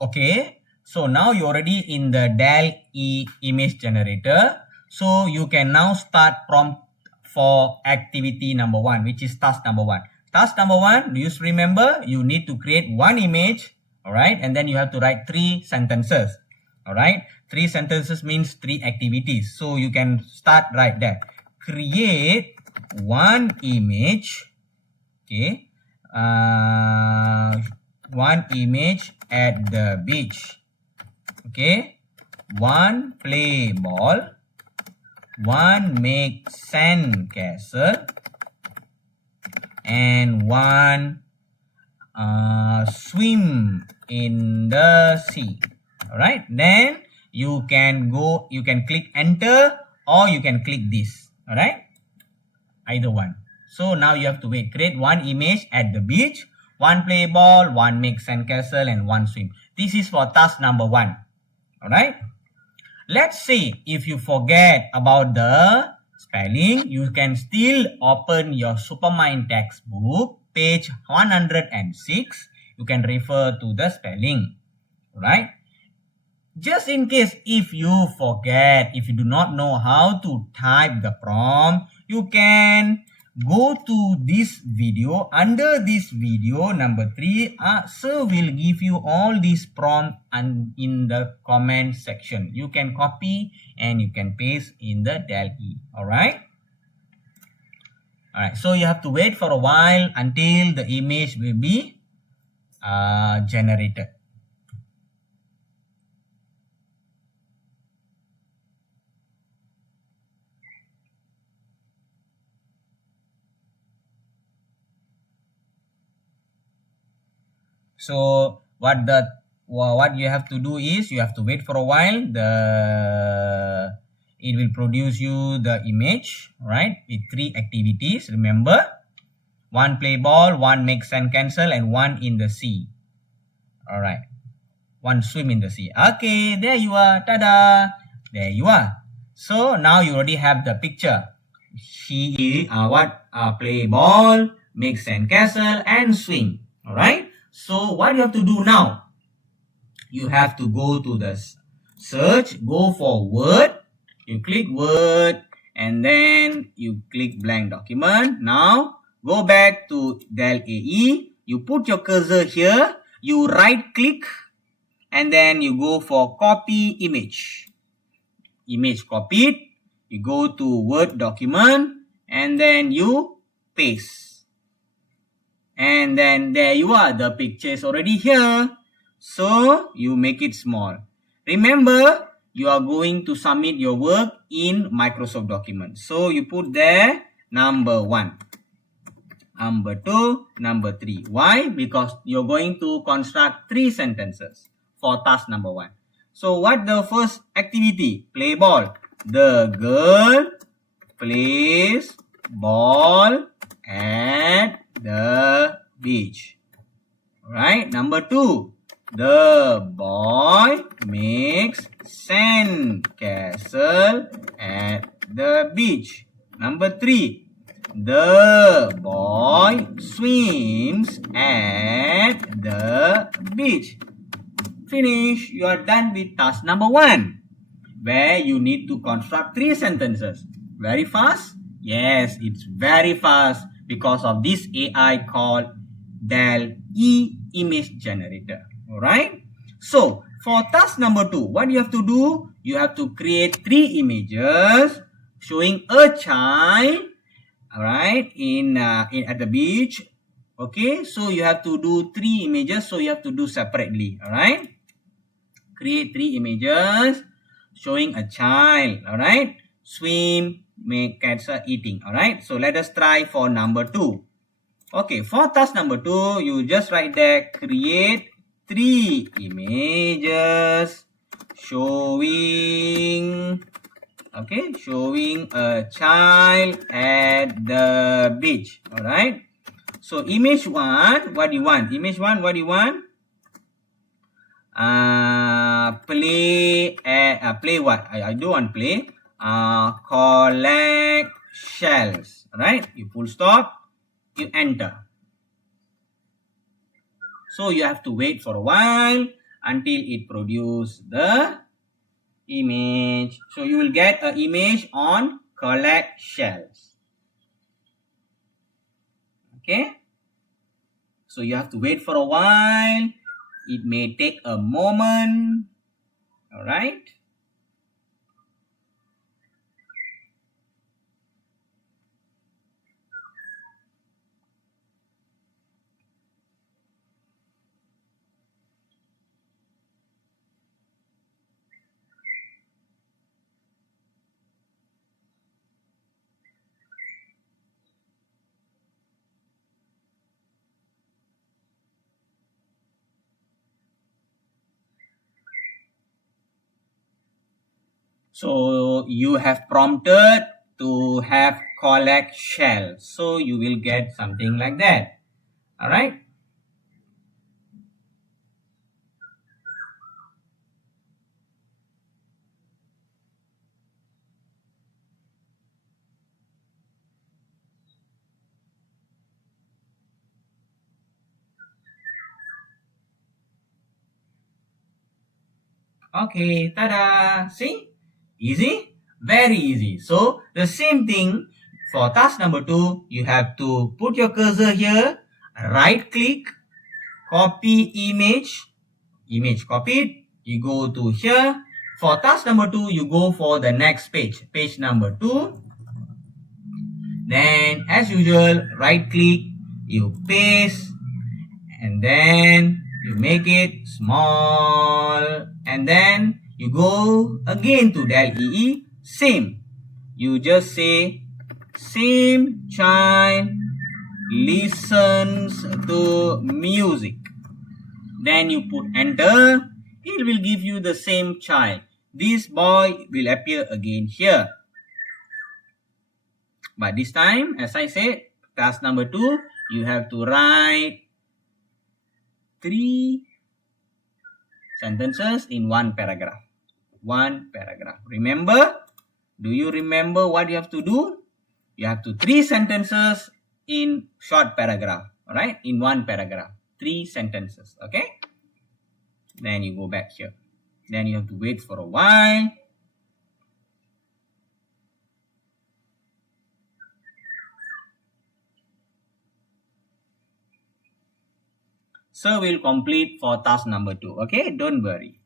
Okay, so now you're already in the DALL-E Image Generator. So you can now start prompt for activity number 1, which is task number 1. Task number 1, do you remember? You need to create one image, all right? And then you have to write 3 sentences, all right? 3 sentences means 3 activities. So you can start right there. Create one image, okay? One image at the beach, okay? One play ball, one make sand castle, and one swim in the sea. All right, then you can click enter, or you can click this. All right, either one. So now you have to wait. Create one image at the beach, one play ball, one make sandcastle, and one swim. This is for task number 1. All right. Let's say if you forget about the spelling, you can still open your Supermind textbook, page 106. You can refer to the spelling. All right. Just in case if you forget, if you do not know how to type the prompt, you can go to this video. Under this video number 3, sir will give you all these prompts and in the comment section. You can copy and you can paste in the DALL-E. All right. All right. So you have to wait for a while until the image will be generated. So what you have to do is you have to wait for a while. It will produce you the image, right? With 3 activities. Remember, one play ball, one make sand cancel, and one in the sea. All right, one swim in the sea. Okay, there you are. Tada! There you are. So now you already have the picture. She play ball, make sand castle, and swim. All right. So what you have to do now? You have to go to the search, go for word, you click word, and then you click blank document. Now go back to DALL-E, you put your cursor here, you right click, and then you go for copy image. Image copied, you go to word document, and then you paste. And then there you are, the picture is already here. So you make it small. Remember, you are going to submit your work in Microsoft Document. So you put there number 1, number 2, number 3. Why? Because you're going to construct 3 sentences for task number 1. So what the first activity? Play ball. The girl plays ball at the beach. Right. Number 2, the boy makes sand castle at the beach. Number 3, the boy swims at the beach. Finish. You are done with task number 1, where you need to construct 3 sentences. Very fast? Yes, it's very fast because of this AI called DALL-E Image Generator. Alright? So, for task number 2, what you have to do? You have to create 3 images showing a child, alright, at the beach. Okay, so you have to do 3 images, so you have to do separately. Alright? Create 3 images showing a child, alright? Swim, make cats are eating. All right, so let us try for number 2. Okay, for task number 2, you just write there, create 3 images showing a child at the beach. All right, so image 1, what do you want? Image 1, what do you want? Play what? I do want play. Collect shells, right? You full stop, you enter. So you have to wait for a while until it produces the image. So you will get an image on collect shells. Okay, so you have to wait for a while. It may take a moment. All right. So you have prompted to have collect shell. So you will get something like that. All right. Okay, tada! See? Easy? Very easy. So, the same thing for task number 2, you have to put your cursor here, right click, copy image, image copied, you go to here. For task number 2, you go for the next page, page number 2. Then, as usual, right click, you paste, and then you make it small, and then you go again to DALL-E, same. You just say same child listens to music. Then you put enter. It will give you the same child. This boy will appear again here. But this time, as I said, task number 2, you have to write 3 sentences in one paragraph. One paragraph. Remember? Do you remember what you have to do? You have to 3 sentences in short paragraph. Alright? In one paragraph. 3 sentences. Okay? Then you go back here. Then you have to wait for a while. So we'll complete for task number 2. Okay? Don't worry.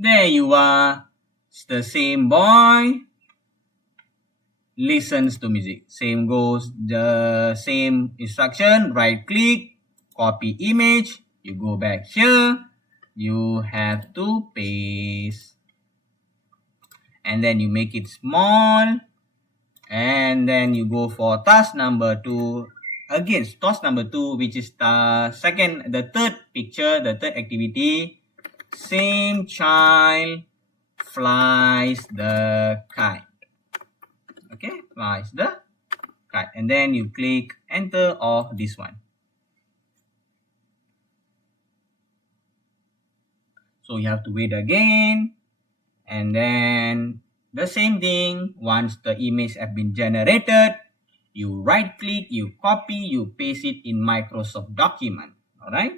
There you are. It's the same boy listens to music. Same goes, the same instruction. Right click, copy image. You go back here. You have to paste. And then you make it small. And then you go for task number 2. Again, task number 2, which is the third picture, the third activity. Same child flies the kite. Okay, flies the kite. And then you click enter of this one. So you have to wait again. And then the same thing, once the image has been generated, you right click, you copy, you paste it in Microsoft document. All right.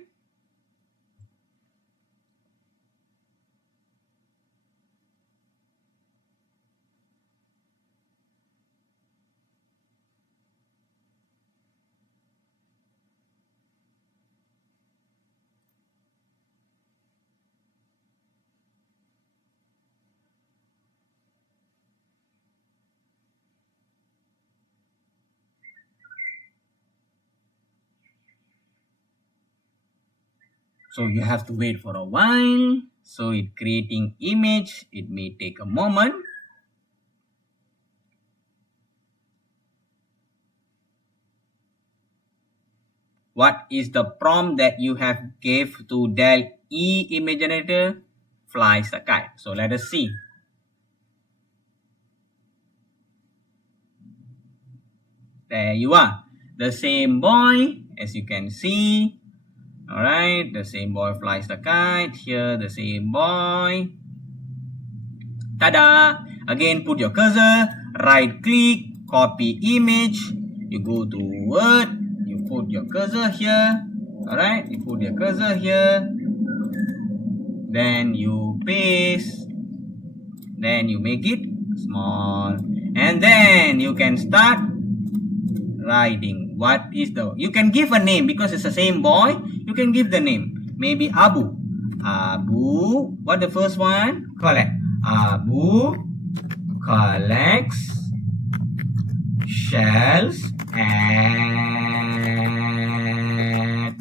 So you have to wait for a while. So it creating image, it may take a moment. What is the prompt that you have gave to DALL-E Image Generator? Flies the kite. So let us see. There you are. The same boy, as you can see. Alright, the same boy flies the kite. Here, the same boy. Tada! Again, put your cursor, right click, copy image. You go to Word, you put your cursor here. Alright, you put your cursor here. Then you paste. Then you make it small. And then you can start writing. What is the... You can give a name because it's the same boy. You can give the name. Maybe Abu. Abu. What the first one? Collect. Abu collects shells at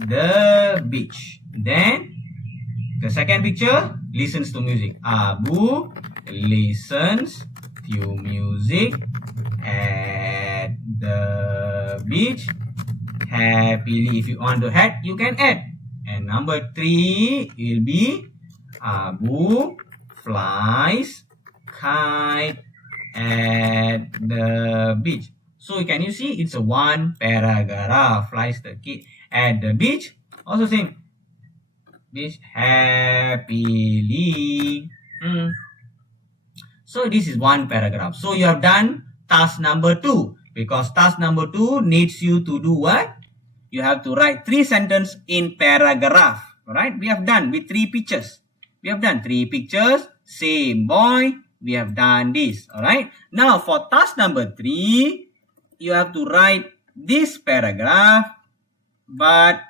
the beach. Then the second picture, listens to music. Abu listens to music at the beach happily. If you want to add, you can add. And number 3 will be Abu flies kite at the beach. So can you see it's a one paragraph. Flies the kite at the beach. Also same. Beach happily. So this is one paragraph. So you have done task number 2. Because task number 2 needs you to do what? You have to write 3 sentences in paragraph. Alright, we have done with 3 pictures. We have done 3 pictures, same boy. We have done this. Alright, now for task number 3, you have to write this paragraph, but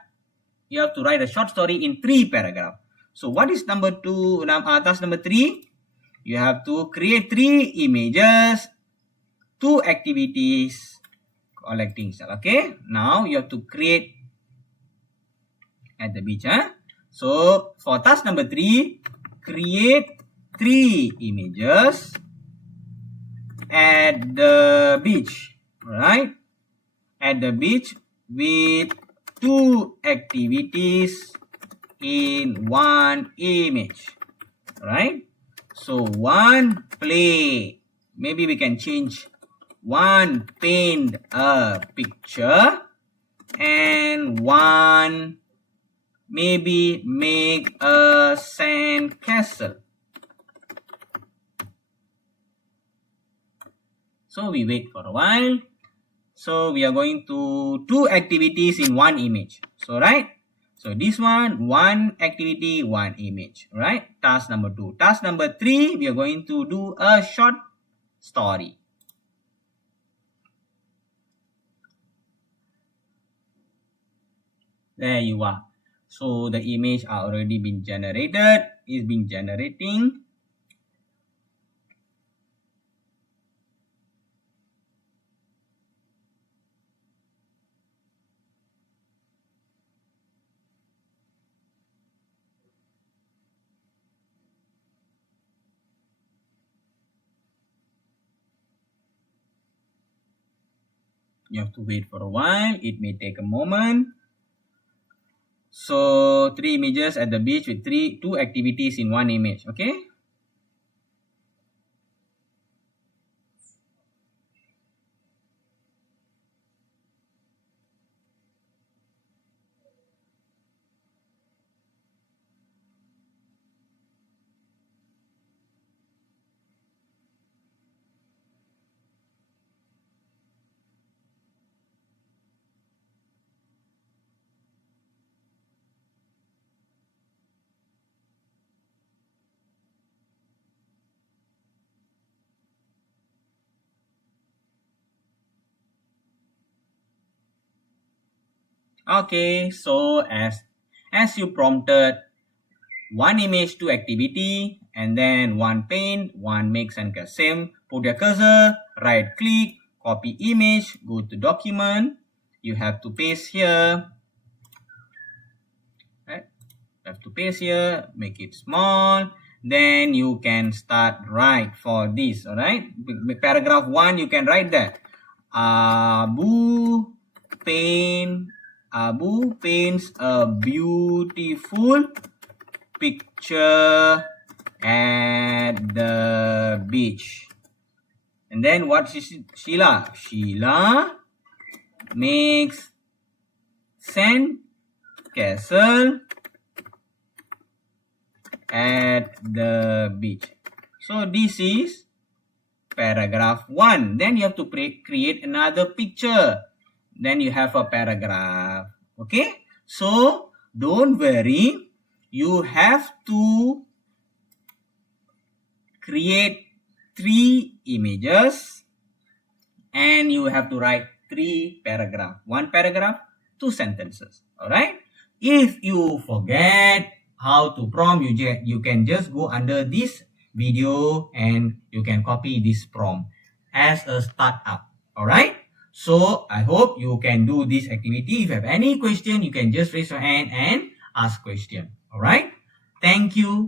you have to write a short story in 3 paragraphs. So what is number 2? Task number 3, you have to create 3 images, 2 activities, collecting cell. Okay, now you have to create at the beach. So for task number 3, create 3 images at the beach. Right, at the beach with 2 activities in 1 image. Right, so 1 play. Maybe we can change 1 paint a picture and 1 maybe make a sand castle. So we wait for a while. So we are going to 2 activities in 1 image. So right. So this one, 1 activity, 1 image. Right. Task number 2. Task number 3, we are going to do a short story. There you are. So the image are already been generated. It's been generating. You have to wait for a while. It may take a moment. So 3 images at the beach with 2 activities in 1 image. Okay. Okay, so as you prompted, 1 image, 2 activity, and then 1 paint, 1 mix and cast. Same, put your cursor, right click, copy image, go to document. You have to paste here. Right? You have to paste here, make it small. Then you can start write for this. Alright, paragraph 1, you can write that. Abu paint Abu paints a beautiful picture at the beach. And then what is Sheila? Sheila makes sand castle at the beach. So this is paragraph 1. Then you have to create another picture. Then you have a paragraph. Okay? So don't worry. You have to create 3 images and you have to write 3 paragraphs. 1 paragraph, 2 sentences. Alright? If you forget how to prompt, you can just go under this video and you can copy this prompt as a startup. Alright? So I hope you can do this activity. If you have any question, you can just raise your hand and ask question. Alright? Thank you.